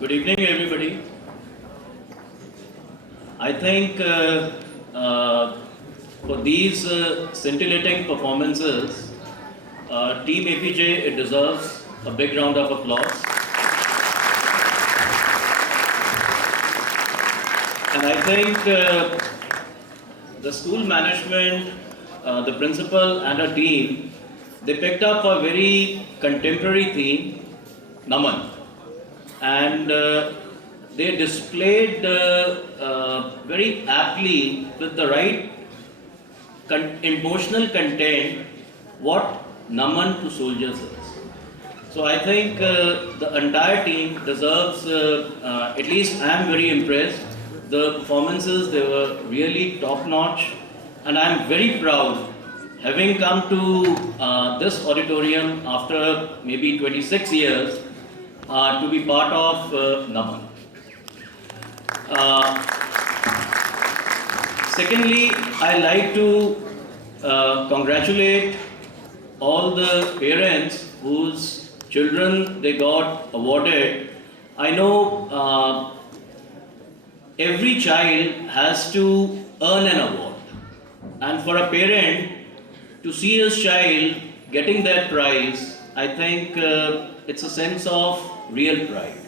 Good evening, everybody. I think for these scintillating performances, Team APJ it deserves a big round of applause. And I think the school management, the principal, and a team they picked up a very contemporary theme, Naman, and they displayed very aptly with the right emotional content what Naman to soldiers is. So I think the entire team deserves, at least I am very impressed. The performances, they were really top notch, and I am very proud having come to this auditorium after maybe 26 years to be part of Naman. Secondly, I like to congratulate all the parents whose children they got awarded. I know every child has to earn an award, and for a parent to see his child getting that prize, I think it's a sense of real pride.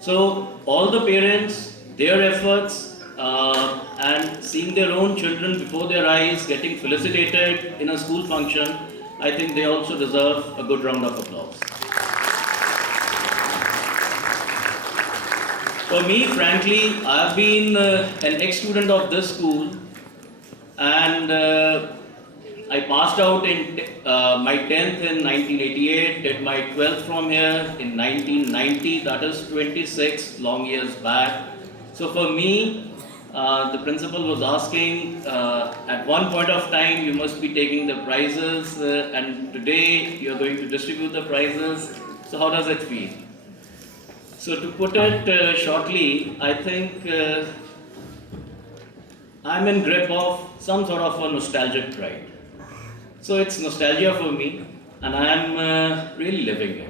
So all the parents, their efforts, and seeing their own children before their eyes getting felicitated in a school function, I think they also deserve a good round of applause. For me, frankly, I've been an ex-student of this school, and I passed out in my 10th in 1988, did my 12th from here in 1990, that is 26 long years back. So for me, the principal was asking, at one point of time you must be taking the prizes and today you're going to distribute the prizes. So how does it feel? So to put it shortly, I think I'm in grip of some sort of a nostalgic pride. So it's nostalgia for me, and I am really living it.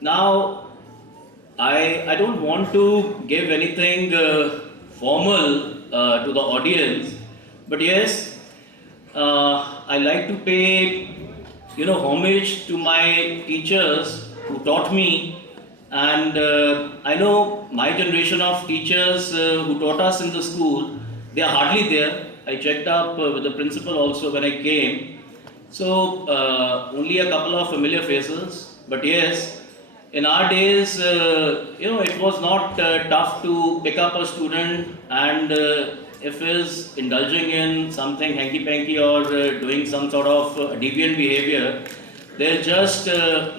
Now, I don't want to give anything formal to the audience, but yes, I like to pay homage to my teachers who taught me, and I know my generation of teachers who taught us in the school, they are hardly there. I checked up with the principal also when I came. So only a couple of familiar faces. But yes, in our days, it was not tough to pick up a student and if he's indulging in something hanky-panky or doing some sort of deviant behavior, they'll just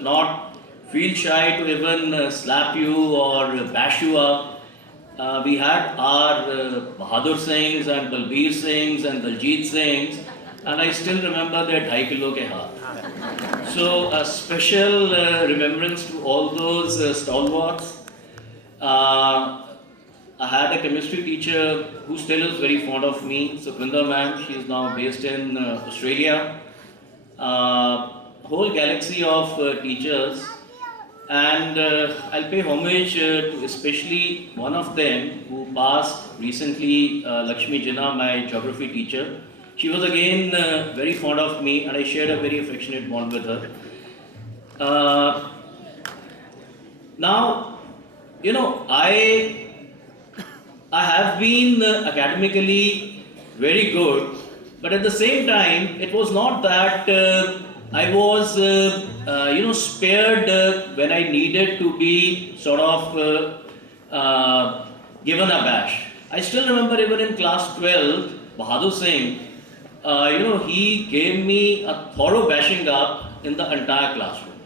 not feel shy to even slap you or bash you up. We had our Bahadur Singhs and Balbir Singhs and Daljit Singhs, and I still remember their 2.5 kilo ke haath. So a special remembrance to all those stalwarts. I had a chemistry teacher who still is very fond of me, Sukhvinder ma'am. She is now based in Australia. Whole galaxy of teachers. And I'll pay homage to especially one of them who passed recently, Lakshmi Jinnah, my geography teacher. She was again very fond of me, and I shared a very affectionate bond with her. Now, I have been academically very good, but at the same time, it was not that I was, spared when I needed to be sort of given a bash. I still remember even in class 12, Bahadur Singh, he gave me a thorough bashing up in the entire classroom.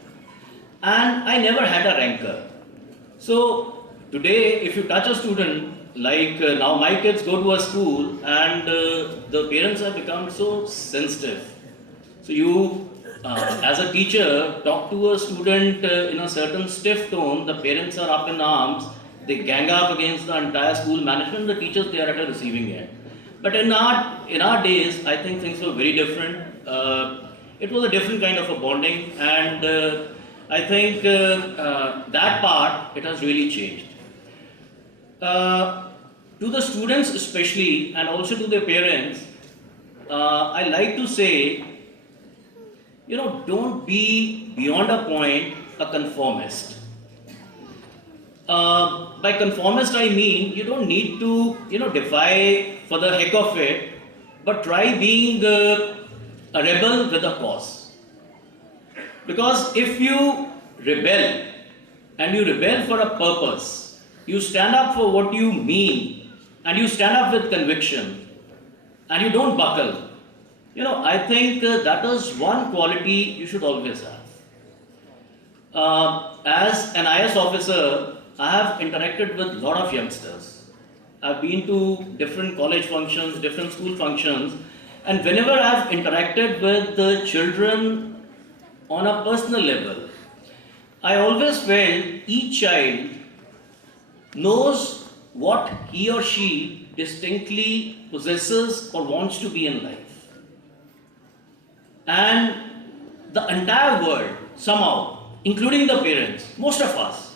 And I never had a rancor. So today, if you touch a student, like now my kids go to a school and the parents have become so sensitive. So you, as a teacher, talk to a student in a certain stiff tone, the parents are up in arms, they gang up against the entire school management, the teachers, they are at a receiving end. But in our days, I think things were very different. It was a different kind of a bonding, and I think that part, it has really changed. To the students especially, and also to their parents, I like to say, don't be beyond a point a conformist. By conformist, I mean you don't need to, defy for the heck of it, but try being a rebel with a cause. Because if you rebel, and you rebel for a purpose, you stand up for what you mean, and you stand up with conviction, and you don't buckle, I think that is one quality you should always have. As an IS officer, I have interacted with a lot of youngsters. I've been to different college functions, different school functions, and whenever I've interacted with the children on a personal level, I always felt each child knows what he or she distinctly possesses or wants to be in life. And the entire world, somehow, including the parents, most of us,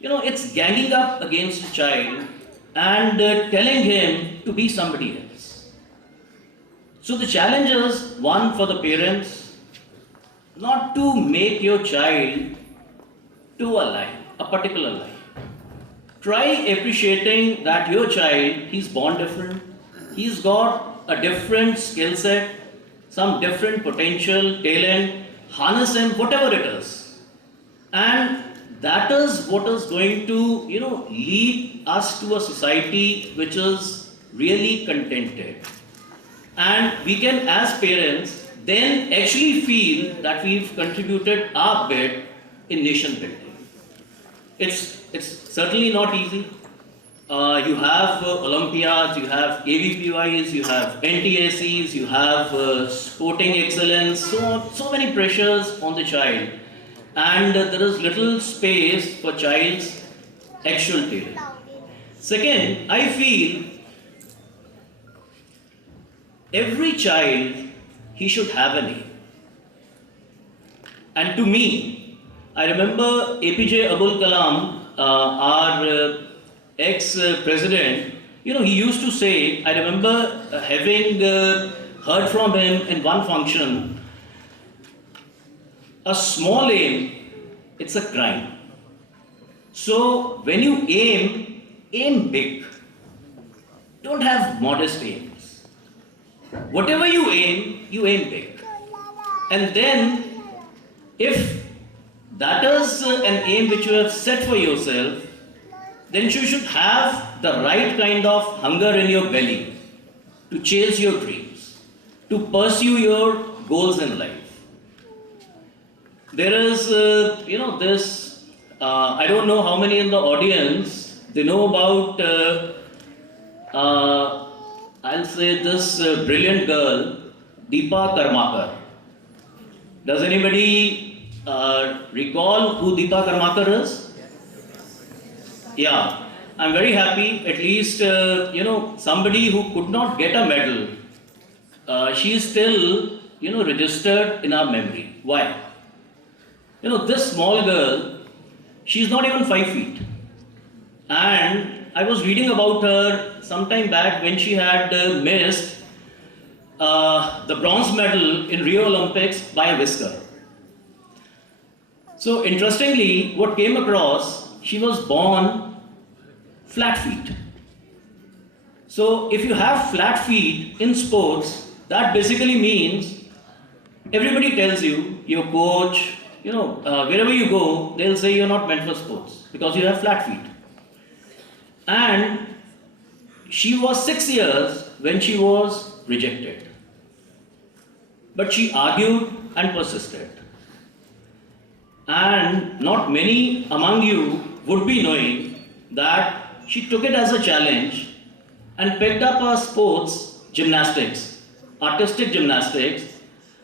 it's ganging up against a child and telling him to be somebody else. So the challenge is, one, for the parents, not to make your child to a line, a particular line. Try appreciating that your child, he's born different, he's got a different skill set, some different potential, talent, harness him, whatever it is. And that is what is going to, lead us to a society which is really contented. And we can, as parents, then actually feel that we've contributed our bit in nation building. It's certainly not easy. You have Olympiads, you have AVPYs, you have NTSEs, you have sporting excellence, so many pressures on the child. And there is little space for child's actual talent. Second, I feel every child, he should have an aim. And to me, I remember APJ Abul Kalam, our ex-president, he used to say, I remember having heard from him in one function, a small aim, it's a crime. So when you aim big. Don't have modest aims. Whatever you aim big. And then, if that is an aim which you have set for yourself, then you should have the right kind of hunger in your belly to chase your dreams, to pursue your goals in life. There is, this, I don't know how many in the audience, they know about, I'll say this brilliant girl, Deepa Karmakar. Does anybody recall who Deepa Karmakar is? Yeah, I'm very happy, at least, somebody who could not get a medal, she is still, registered in our memory. Why? This small girl, she's not even 5 feet. And I was reading about her some time back when she had missed the bronze medal in Rio Olympics by a whisker. So interestingly, what came across, she was born flat feet. So if you have flat feet in sports, that basically means everybody tells you, your coach, wherever you go, they'll say you're not meant for sports because you have flat feet. And she was 6 years when she was rejected. But she argued and persisted. And not many among you would be knowing that she took it as a challenge and picked up a sports, gymnastics, artistic gymnastics,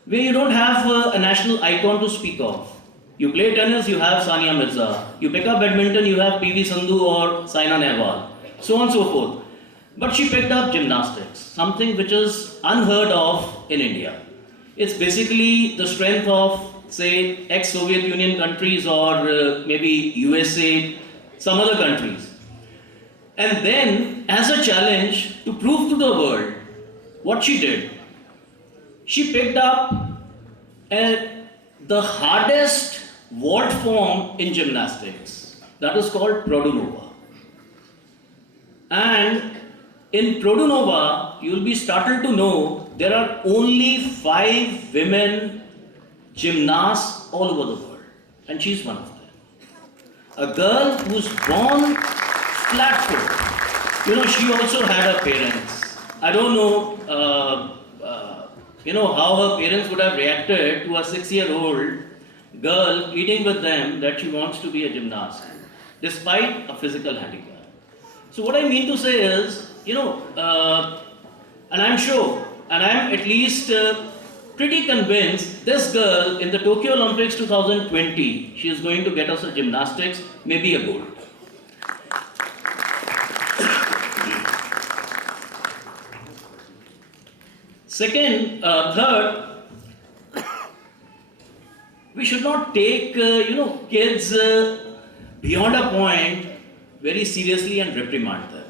where you don't have a national icon to speak of. You play tennis, you have Sania Mirza. You pick up badminton, you have PV Sandhu or Saina Nehwal. So on and so forth. But she picked up gymnastics, something which is unheard of in India. It's basically the strength of say, ex-Soviet Union countries or maybe USA, some other countries. And then, as a challenge to prove to the world what she did, she picked up the hardest vault form in gymnastics. That is called Produnova. And in Produnova, you will be startled to know there are only 5 women gymnasts all over the world. And she's one of them. A girl who's born flat-footed. She also had her parents. I don't know, how her parents would have reacted to a 6-year-old girl pleading with them that she wants to be a gymnast, despite a physical handicap. So what I mean to say is, and I'm sure, and I'm at least pretty convinced, this girl in the Tokyo Olympics 2020, she is going to get us a gymnastics, maybe a gold. Second, third, we should not take, kids beyond a point very seriously and reprimand them.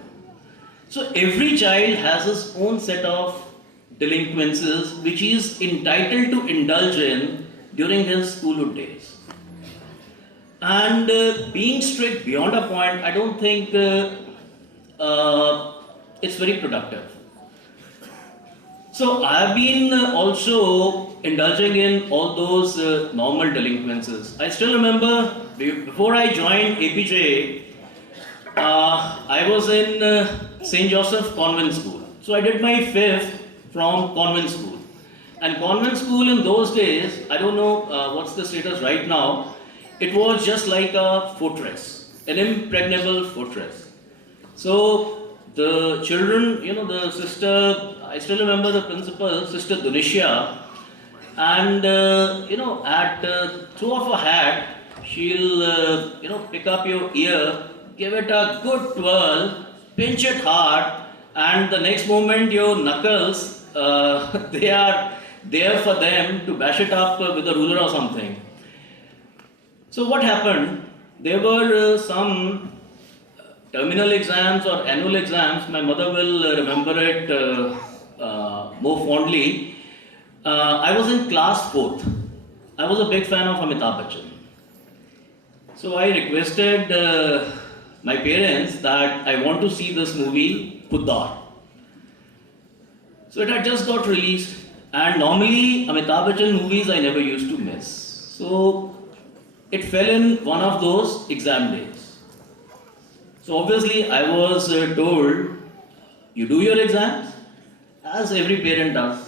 So every child has his own set of delinquencies which he is entitled to indulge in during his schoolhood days. And being strict beyond a point, I don't think it's very productive. So I have been also indulging in all those normal delinquencies. I still remember before I joined APJ, I was in St. Joseph Convent School. So I did my 5th from Convent School. And Convent School in those days, I don't know what's the status right now, it was just like a fortress, an impregnable fortress. So the children, the sister, I still remember the principal, Sister Dunisha, and at throw of a hat, she'll pick up your ear, give it a good twirl, pinch it hard, and the next moment your knuckles, they are there for them to bash it up with a ruler or something. So what happened? There were some terminal exams or annual exams. My mother will remember it more fondly. I was in class 4th. I was a big fan of Amitabh Bachchan. So I requested my parents that I want to see this movie, Khuddar. So it had just got released, and normally Amitabh Bachchan movies I never used to miss. So it fell in one of those exam days. So obviously I was told, you do your exams, as every parent does,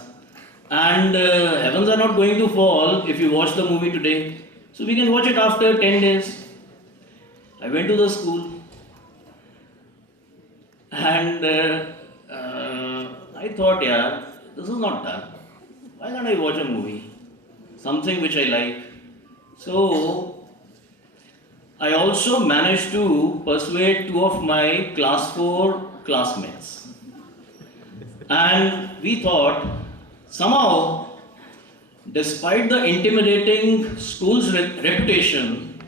and heavens are not going to fall if you watch the movie today. So we can watch it after 10 days. I went to the school, and I thought, yeah, this is not done. Why can't I watch a movie? Something which I like. So I also managed to persuade 2 of my class 4 classmates. And we thought, somehow, despite the intimidating school's reputation,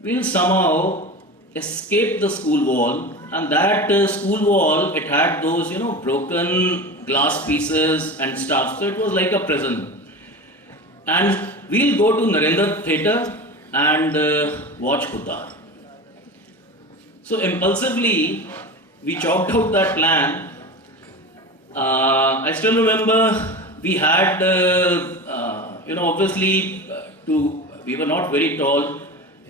we'll somehow escape the school wall. And that school wall, it had those, broken glass pieces and stuff. So it was like a prison. And we'll go to Narendra Theatre and watch Khuddar. So impulsively, we chalked out that plan. I still remember we had, obviously, we were not very tall.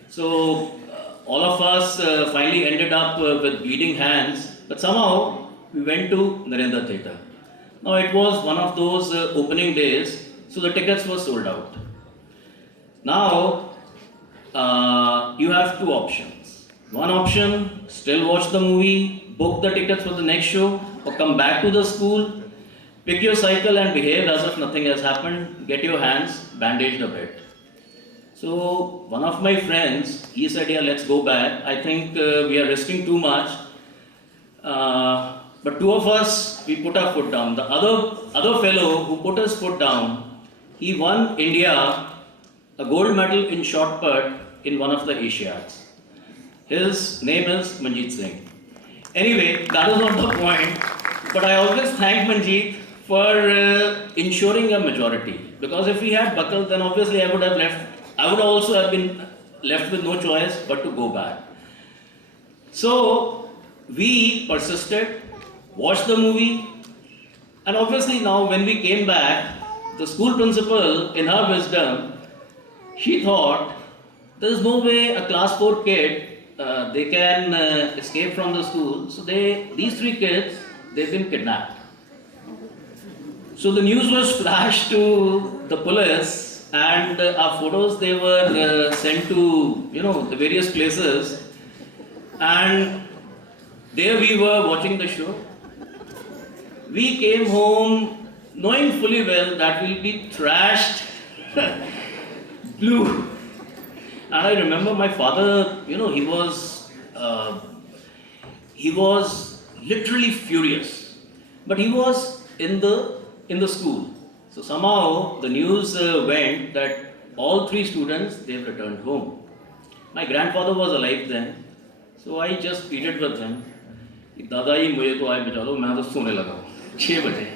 So all of us finally ended up with bleeding hands. But somehow, we went to Narendra Theatre. Now it was one of those opening days, so the tickets were sold out. Now, you have 2 options. One option, still watch the movie, book the tickets for the next show, or come back to the school, pick your cycle and behave as if nothing has happened, get your hands bandaged a bit. So one of my friends, he said, yeah, let's go back. I think we are risking too much. But 2 of us, we put our foot down. The other fellow who put his foot down, he won India a gold medal in shot put in one of the Asiads. His name is Manjeet Singh. Anyway, that is not the point, but I always thank Manjeet for ensuring a majority. Because if he had buckled, then obviously I would also have been left with no choice but to go back. So we persisted, watched the movie, and obviously now when we came back, the school principal, in her wisdom, she thought there is no way a class 4 kid they can escape from the school. So these 3 kids, they've been kidnapped. So the news was flashed to the police, and our photos they were sent to the various places, and there we were watching the show. We came home knowing fully well that we'll be thrashed blue. And I remember my father, he was literally furious, but he was in the school. So somehow the news went that all 3 students they've returned home. My grandfather was alive then, so I just pleaded with him. Dadaji, mujhe to aaj bacha lo, main to sone laga hu. 6 baje.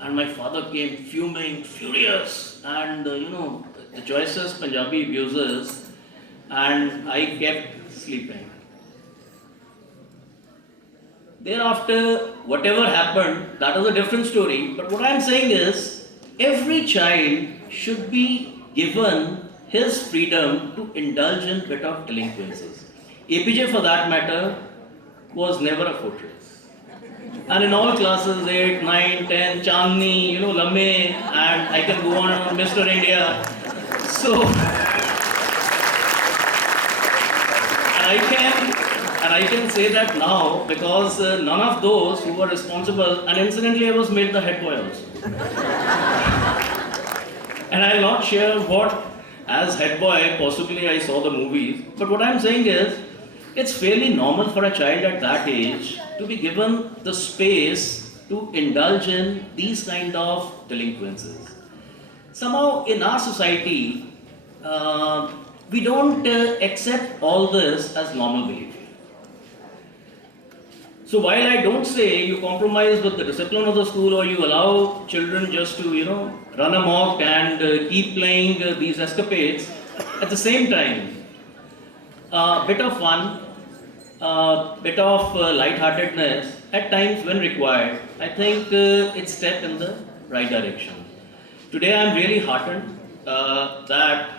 And my father came fuming, furious, and the choicest Punjabi abusers, and I kept sleeping. Thereafter, whatever happened, that is a different story. But what I'm saying is, every child should be given his freedom to indulge in bit of delinquencies. APJ, for that matter, was never a fortress. And in all classes, 8, 9, 10, Chandni, Lamme, and I can go on Mr. India. So, and I can say that now because none of those who were responsible, and incidentally I was made the head boy also. And I'll not share what, as head boy, possibly I saw the movies, but what I'm saying is, it's fairly normal for a child at that age to be given the space to indulge in these kind of delinquencies. Somehow in our society, we don't accept all this as normal behavior. So while I don't say you compromise with the discipline of the school or you allow children just to, run amok and keep playing these escapades, at the same time, bit of fun, bit of lightheartedness at times when required, I think it's step in the right direction. Today I'm really heartened that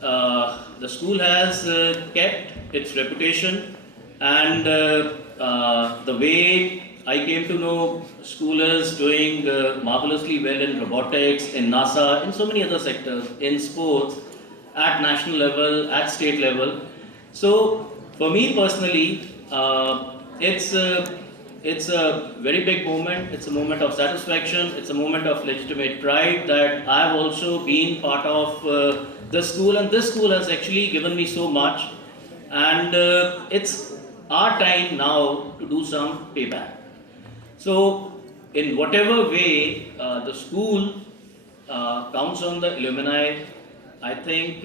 the school has kept its reputation, and the way I came to know school is doing marvelously well in robotics, in NASA, in so many other sectors, in sports, at national level, at state level. So for me personally, it's a very big moment. It's a moment of satisfaction. It's a moment of legitimate pride that I've also been part of this school, and this school has actually given me so much. And it's our time now to do some payback. So in whatever way the school counts on the alumni, I think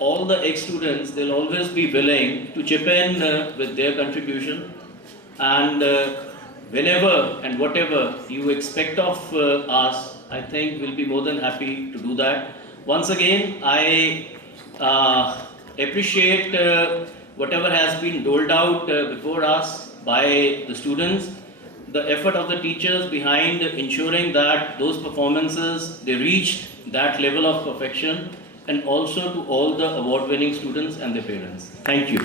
all the ex-students, they'll always be willing to chip in with their contribution, and whenever and whatever you expect of us, I think we'll be more than happy to do that. Once again, I appreciate whatever has been doled out before us by the students, the effort of the teachers behind ensuring that those performances, they reached that level of perfection, and also to all the award-winning students and their parents. Thank you.